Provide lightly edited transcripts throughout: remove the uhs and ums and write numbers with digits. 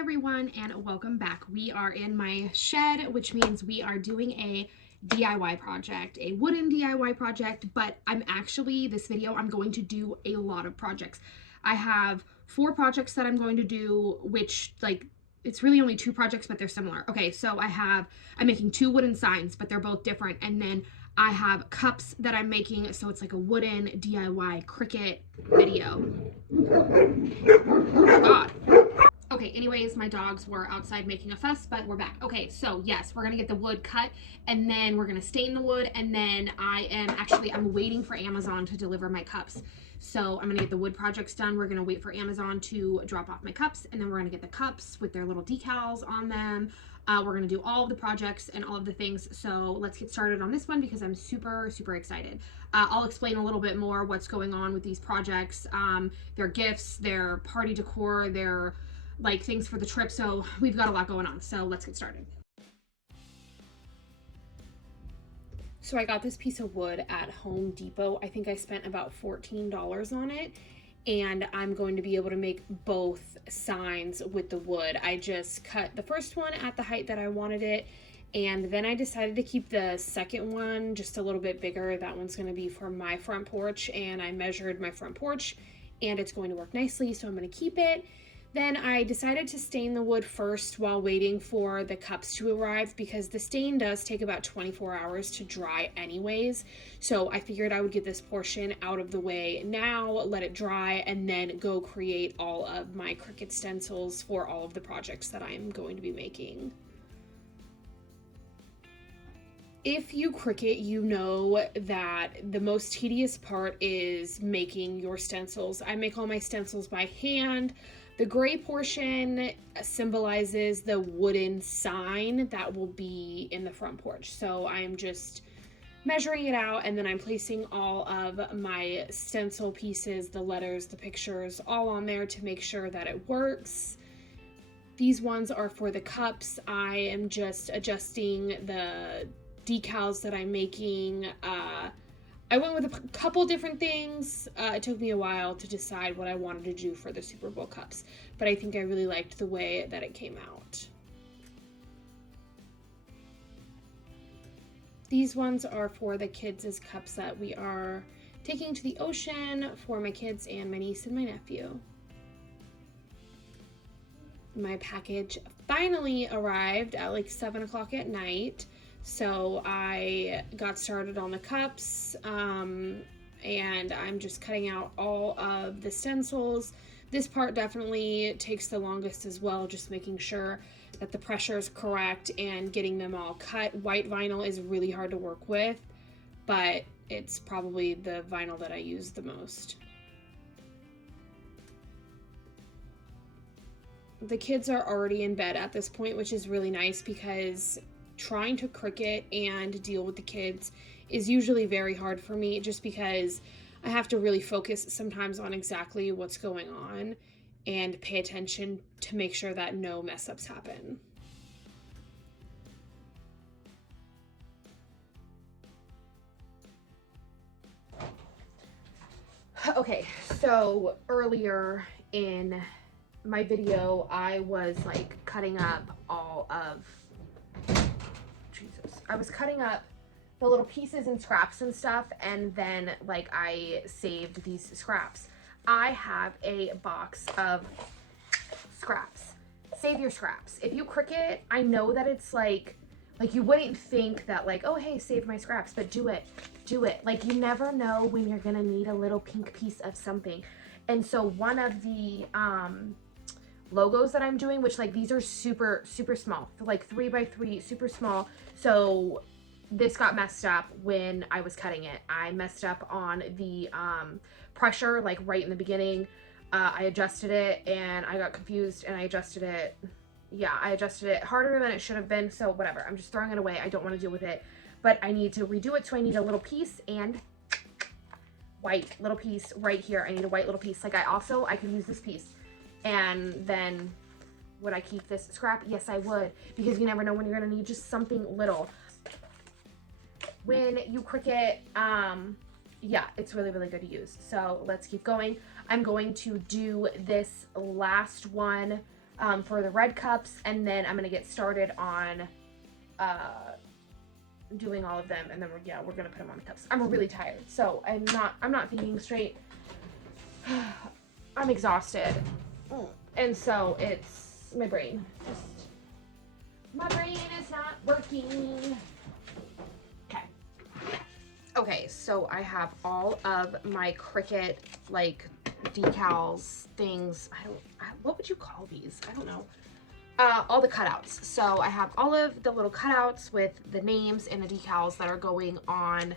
everyone, and welcome back. We are in my shed, which means we are doing a DIY project, a wooden DIY project, but this video, I'm going to do a lot of projects. I have 4 projects that I'm going to do, which it's really only 2 projects, but they're similar. Okay, so I'm making 2 wooden signs, but they're both different. And then I have cups that I'm making, so it's like a wooden DIY Cricut video. Oh God. Okay, anyways, my dogs were outside making a fuss, but we're back. Okay, so yes, we're gonna get the wood cut, and then we're gonna stain the wood, and then I'm waiting for Amazon to deliver my cups. So I'm gonna get the wood projects done. We're gonna wait for Amazon to drop off my cups, and then we're gonna get the cups with their little decals on them. We're gonna do all of the projects and all of the things. So let's get started on this one because I'm super, super excited. I'll explain a little bit more what's going on with these projects. Their gifts, their party decor, their things for the trip. So we've got a lot going on. So let's get started. So I got this piece of wood at Home Depot. I think I spent about $14 on it. And I'm going to be able to make both signs with the wood. I just cut the first one at the height that I wanted it. And then I decided to keep the second one just a little bit bigger. That one's going to be for my front porch. And I measured my front porch and it's going to work nicely. So I'm going to keep it. Then I decided to stain the wood first while waiting for the cups to arrive because the stain does take about 24 hours to dry anyways. So I figured I would get this portion out of the way now, let it dry, and then go create all of my Cricut stencils for all of the projects that I am going to be making. If you Cricut, you know that the most tedious part is making your stencils. I make all my stencils by hand. The gray portion symbolizes the wooden sign that will be in the front porch. So I'm just measuring it out, and then I'm placing all of my stencil pieces, the letters, the pictures, all on there to make sure that it works. These ones are for the cups. I am just adjusting the decals that I'm making. I went with a couple different things. It took me a while to decide what I wanted to do for the Super Bowl cups, but I think I really liked the way that it came out. These ones are for the kids' cups that we are taking to the ocean for my kids and my niece and my nephew. My package finally arrived at 7 o'clock at night. So I got started on the cups, and I'm just cutting out all of the stencils. This part definitely takes the longest as well, just making sure that the pressure is correct and getting them all cut. White vinyl is really hard to work with, but it's probably the vinyl that I use the most. The kids are already in bed at this point, which is really nice because trying to Cricut and deal with the kids is usually very hard for me just because I have to really focus sometimes on exactly what's going on and pay attention to make sure that no mess ups happen. Okay, so earlier in my video, I was cutting up all of I was cutting up the little pieces and scraps and stuff, and then I saved these scraps. I have a box of scraps. Save your scraps. If you Cricut, I know that it's you wouldn't think that oh hey, save my scraps, but do it. Do it. You never know when you're gonna need a little pink piece of something. And so one of the logos that I'm doing, which these are super, super small, 3 by 3, super small. So this got messed up when I was cutting it. I messed up on the pressure, right in the beginning. I adjusted it and I got confused and I adjusted it. Yeah, I adjusted it harder than it should have been. So whatever, I'm just throwing it away. I don't want to deal with it, but I need to redo it. So I need a little piece and white little piece right here. I need a white little piece. I could use this piece. And then would I keep this scrap? Yes, I would, because you never know when you're gonna need just something little. When you Cricut, yeah, it's really, really good to use. So let's keep going. I'm going to do this last one for the red cups, and then I'm gonna get started on doing all of them, and then we're gonna put them on the cups. I'm really tired, so I'm not thinking straight. I'm exhausted, and so it's my brain. My brain is not working. Okay, so I have all of my Cricut, like, decals, things. What would you call these? I don't know. All the cutouts. So I have all of the little cutouts with the names and the decals that are going on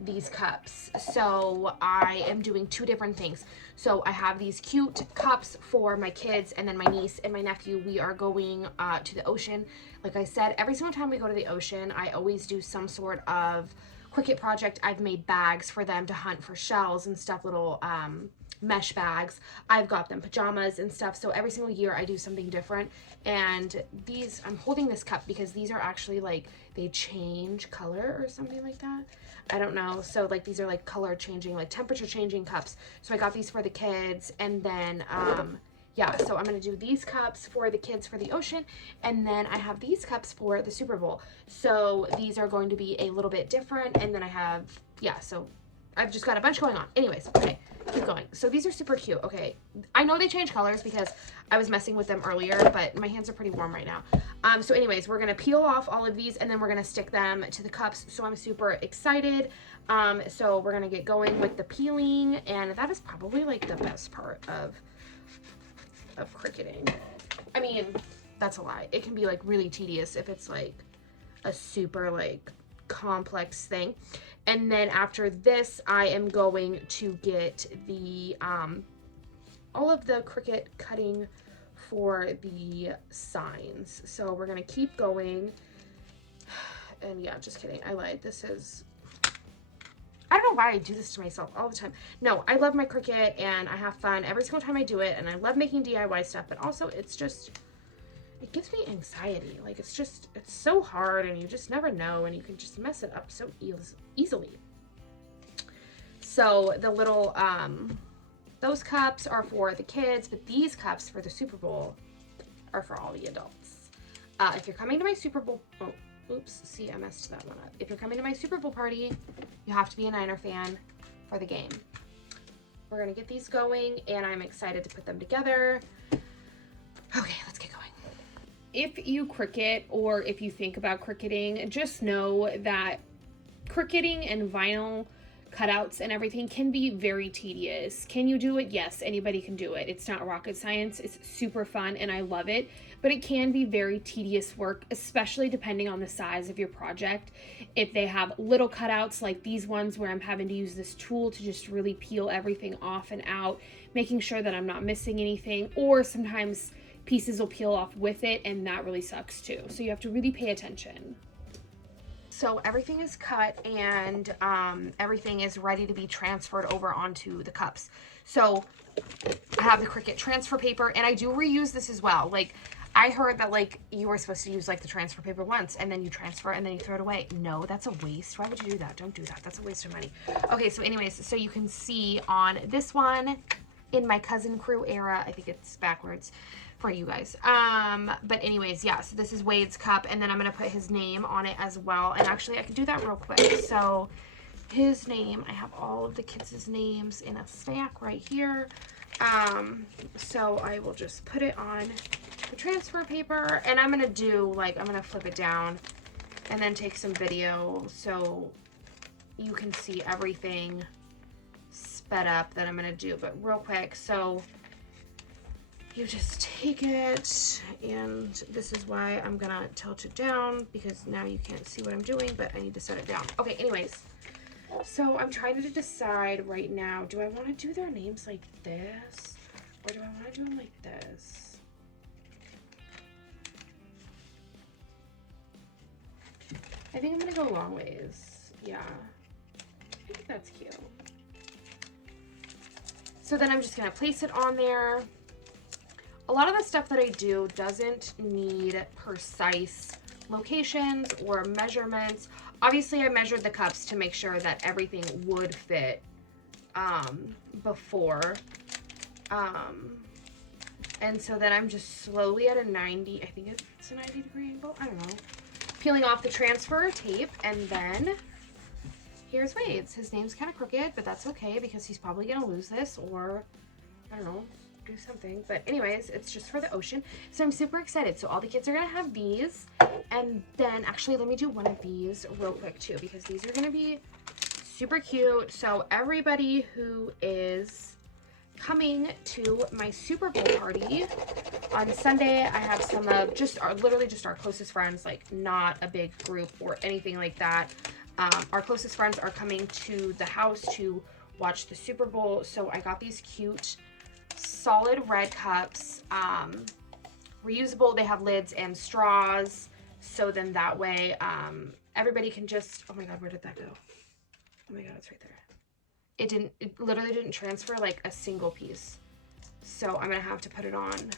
these cups. So I am doing two different things. So I have these cute cups for my kids, and then my niece and my nephew, we are going to the ocean. Like I said, every single time we go to the ocean, I always do some sort of Cricut project. I've made bags for them to hunt for shells and stuff, little mesh bags. I've got them pajamas and stuff. So every single year I do something different. And these, I'm holding this cup because these are actually like, they change color or something like that. I don't know. So like these are like color changing, like temperature changing cups. So I got these for the kids, and then yeah, so I'm going to do these cups for the kids for the ocean, and then I have these cups for the Super Bowl. So these are going to be a little bit different, and then I have, yeah, so I've just got a bunch going on. Anyways, okay, keep going. So these are super cute. Okay, I know they change colors because I was messing with them earlier, but my hands are pretty warm right now. So anyways, we're going to peel off all of these, and then we're going to stick them to the cups, so I'm super excited. So we're going to get going with the peeling, and that is probably like the best part of Cricketing. I mean, that's a lie. It can be like really tedious if it's like a super like complex thing. And then after this, I am going to get the all of the Cricut cutting for the signs. So we're gonna keep going. And yeah, just kidding, I lied. This is, I don't know why I do this to myself all the time. No, I love my Cricut, and I have fun every single time I do it, and I love making DIY stuff, but also it's just, it gives me anxiety. Like, it's so hard, and you just never know, and you can just mess it up so easily. So the little, those cups are for the kids, but these cups for the Super Bowl are for all the adults. If you're coming to my Super Bowl, oops, see, I messed that one up. If you're coming to my Super Bowl party, you have to be a Niner fan for the game. We're gonna get these going, and I'm excited to put them together. Okay, let's get going. If you Cricut, or if you think about cricketing, just know that cricketing and vinyl cutouts and everything can be very tedious. Can you do it? Yes, anybody can do it. It's not rocket science. It's super fun, and I love it. But it can be very tedious work, especially depending on the size of your project. If they have little cutouts like these ones where I'm having to use this tool to just really peel everything off and out, making sure that I'm not missing anything, or sometimes pieces will peel off with it, and that really sucks too. So you have to really pay attention. So everything is cut, and everything is ready to be transferred over onto the cups. So I have the Cricut transfer paper, and I do reuse this as well. Like, I heard that like you were supposed to use like the transfer paper once, and then you transfer and then you throw it away. No, that's a waste. Why would you do that? Don't do that. That's a waste of money. Okay, so anyways, so you can see on this one, in my Cousin Crew era, I think it's backwards for you guys. But anyways, yeah, so this is Wade's cup, and then I'm gonna put his name on it as well. And actually I can do that real quick. So his name, I have all of the kids' names in a stack right here. So I will just put it on the transfer paper, and I'm gonna do like, I'm gonna flip it down and then take some video so you can see everything sped up that I'm gonna do. But real quick, so you just take it, and this is why I'm gonna tilt it down, because now you can't see what I'm doing, but I need to set it down. Okay, anyways, so I'm trying to decide right now, do I want to do their names like this, or do I want to do them like this? I think I'm gonna go long ways. Yeah, I think that's cute. So then I'm just gonna place it on there. A lot of the stuff that I do doesn't need precise locations or measurements. Obviously, I measured the cups to make sure that everything would fit before And so then I'm just slowly at a 90, I think it's a 90-degree angle, I don't know, peeling off the transfer tape. And then here's Wade's. His name's kind of crooked, but that's okay because he's probably gonna lose this, or I don't know, do something. But anyways, it's just for the ocean. So I'm super excited. So all the kids are gonna have these. And then actually let me do one of these real quick too, because these are gonna be super cute. So everybody who is coming to my Super Bowl party on Sunday, I have some of literally just our closest friends, like not a big group or anything like that. Our closest friends are coming to the house to watch the Super Bowl. So I got these cute solid red cups, reusable. They have lids and straws. So then that way, everybody can just, oh my God, where did that go? Oh my God, it's right there. It literally didn't transfer like a single piece. So I'm gonna have to put it on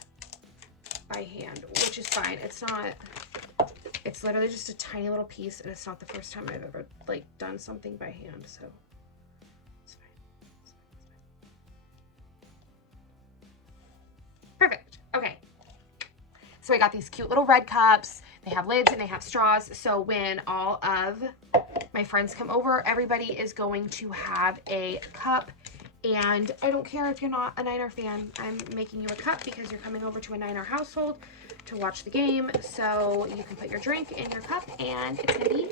by hand, which is fine. It's literally just a tiny little piece, and it's not the first time I've ever like done something by hand, so it's fine. It's fine. Perfect. Okay. So I got these cute little red cups. They have lids and they have straws. So when all of my friends come over, everybody is going to have a cup. And I don't care if you're not a Niner fan. I'm making you a cup because you're coming over to a Niner household to watch the game. So you can put your drink in your cup, and it's gonna be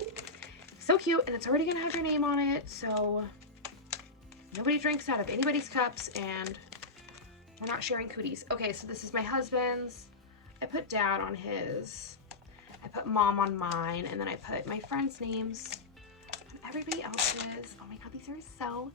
so cute. And it's already gonna have your name on it. So nobody drinks out of anybody's cups, and we're not sharing cooties. Okay, so this is my husband's. I put dad on his. I put mom on mine, and then I put my friends' names on everybody else's. Oh my God, these are so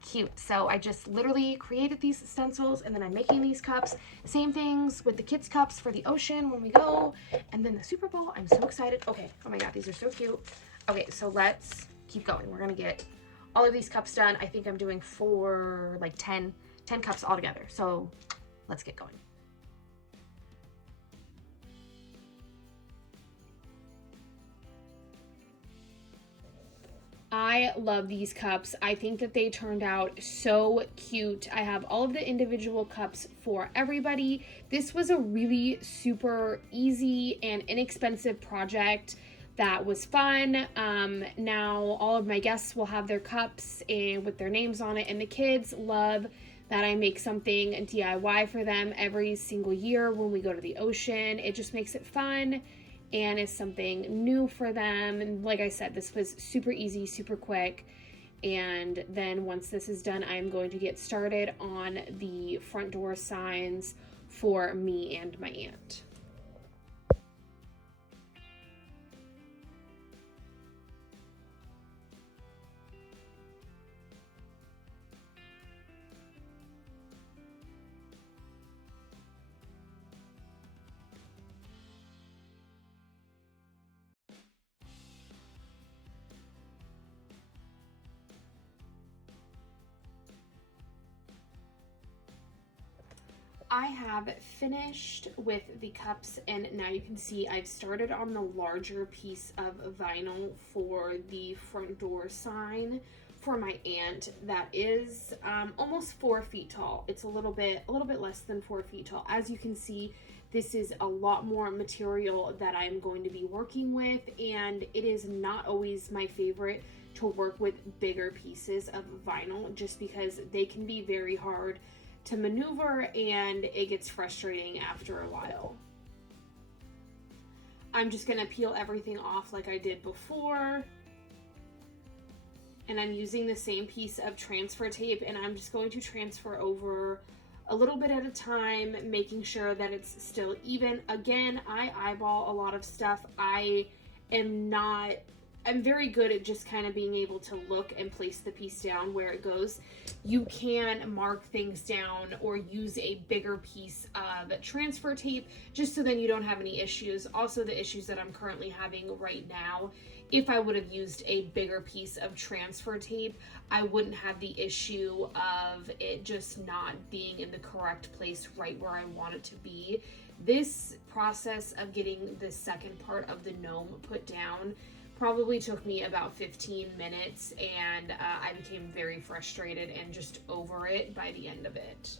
cute. So I just literally created these stencils, and then I'm making these cups. Same things with the kids' cups for the ocean when we go, and then the Super Bowl. I'm so excited. Okay, oh my God, these are so cute. Okay, so let's keep going. We're gonna get all of these cups done. I think I'm doing like 10 cups all together. So let's get going. I love these cups. I think that they turned out so cute. I have all of the individual cups for everybody. This was a really super easy and inexpensive project that was fun. Now all of my guests will have their cups and with their names on it, and the kids love that I make something DIY for them every single year when we go to the ocean. It just makes it fun and is something new for them. And like I said, this was super easy, super quick. And then once this is done, I'm going to get started on the front door signs for me and my aunt. I have finished with the cups, and now you can see I've started on the larger piece of vinyl for the front door sign for my aunt. That is almost 4 feet tall. It's a little bit less than 4 feet tall. As you can see, this is a lot more material that I'm going to be working with, and it is not always my favorite to work with bigger pieces of vinyl just because they can be very hard to maneuver, and it gets frustrating after a while. I'm just gonna peel everything off like I did before, and I'm using the same piece of transfer tape, and I'm just going to transfer over a little bit at a time, making sure that it's still even. Again, I eyeball a lot of stuff. I'm very good at just kind of being able to look and place the piece down where it goes. You can mark things down or use a bigger piece of transfer tape just so then you don't have any issues. Also, the issues that I'm currently having right now, if I would have used a bigger piece of transfer tape, I wouldn't have the issue of it just not being in the correct place right where I want it to be. This process of getting the second part of the gnome put down probably took me about 15 minutes, and I became very frustrated and just over it by the end of it.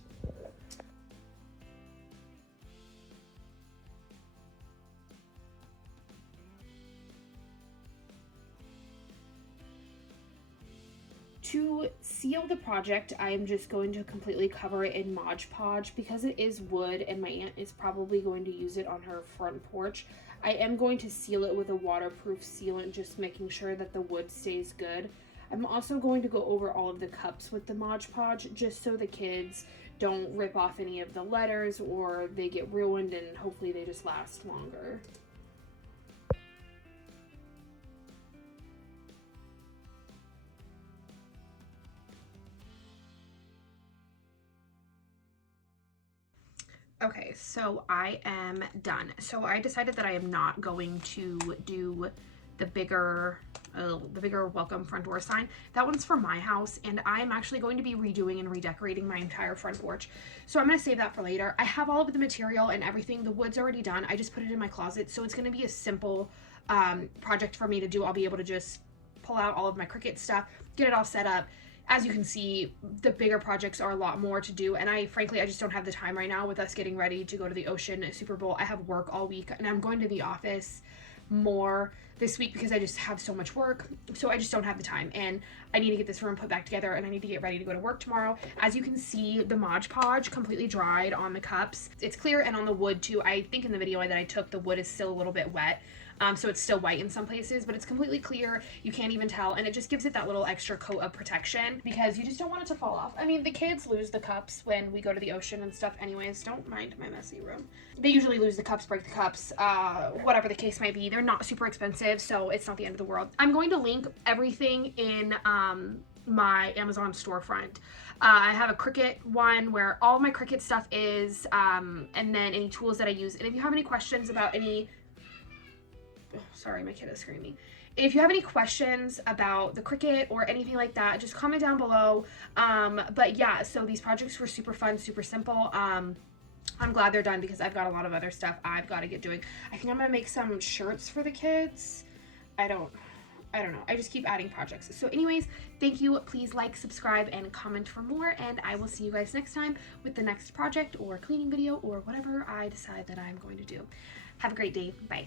To seal the project, I am just going to completely cover it in Mod Podge because it is wood and my aunt is probably going to use it on her front porch. I am going to seal it with a waterproof sealant, just making sure that the wood stays good. I'm also going to go over all of the cups with the Mod Podge just so the kids don't rip off any of the letters or they get ruined, and hopefully they just last longer. Okay, so I am done. So I decided that I am not going to do the bigger welcome front door sign. That one's for my house, and I'm actually going to be redoing and redecorating my entire front porch. So I'm going to save that for later. I have all of the material and everything. The wood's already done. I just put it in my closet, so it's going to be a simple project for me to do. I'll be able to just pull out all of my Cricut stuff, get it all set up. As you can see, the bigger projects are a lot more to do, and frankly, I just don't have the time right now with us getting ready to go to the Ocean Super Bowl. I have work all week, and I'm going to the office more this week because I just have so much work, so I just don't have the time, and I need to get this room put back together, and I need to get ready to go to work tomorrow. As you can see, the Mod Podge completely dried on the cups. It's clear, and on the wood too. I think in the video that I took, the wood is still a little bit wet. So it's still white in some places, but it's completely clear. You can't even tell, and it just gives it that little extra coat of protection because you just don't want it to fall off. I mean, the kids lose the cups when we go to the ocean and stuff anyways. Don't mind my messy room. They usually lose the cups, break the cups, whatever the case might be. They're not super expensive, so it's not the end of the world. I'm going to link everything in my Amazon storefront. I have a Cricut one where all my Cricut stuff is, and then any tools that I use. And if you have any questions about any... Oh, sorry, my kid is screaming. If you have any questions about the Cricut or anything like that, just comment down below. But yeah, so these projects were super fun, super simple. I'm glad they're done because I've got a lot of other stuff I've got to get doing. I think I'm gonna make some shirts for the kids. I don't know. I just keep adding projects. So anyways, thank you. Please like, subscribe, and comment for more, and I will see you guys next time with the next project or cleaning video or whatever I decide that I'm going to do. Have a great day. Bye.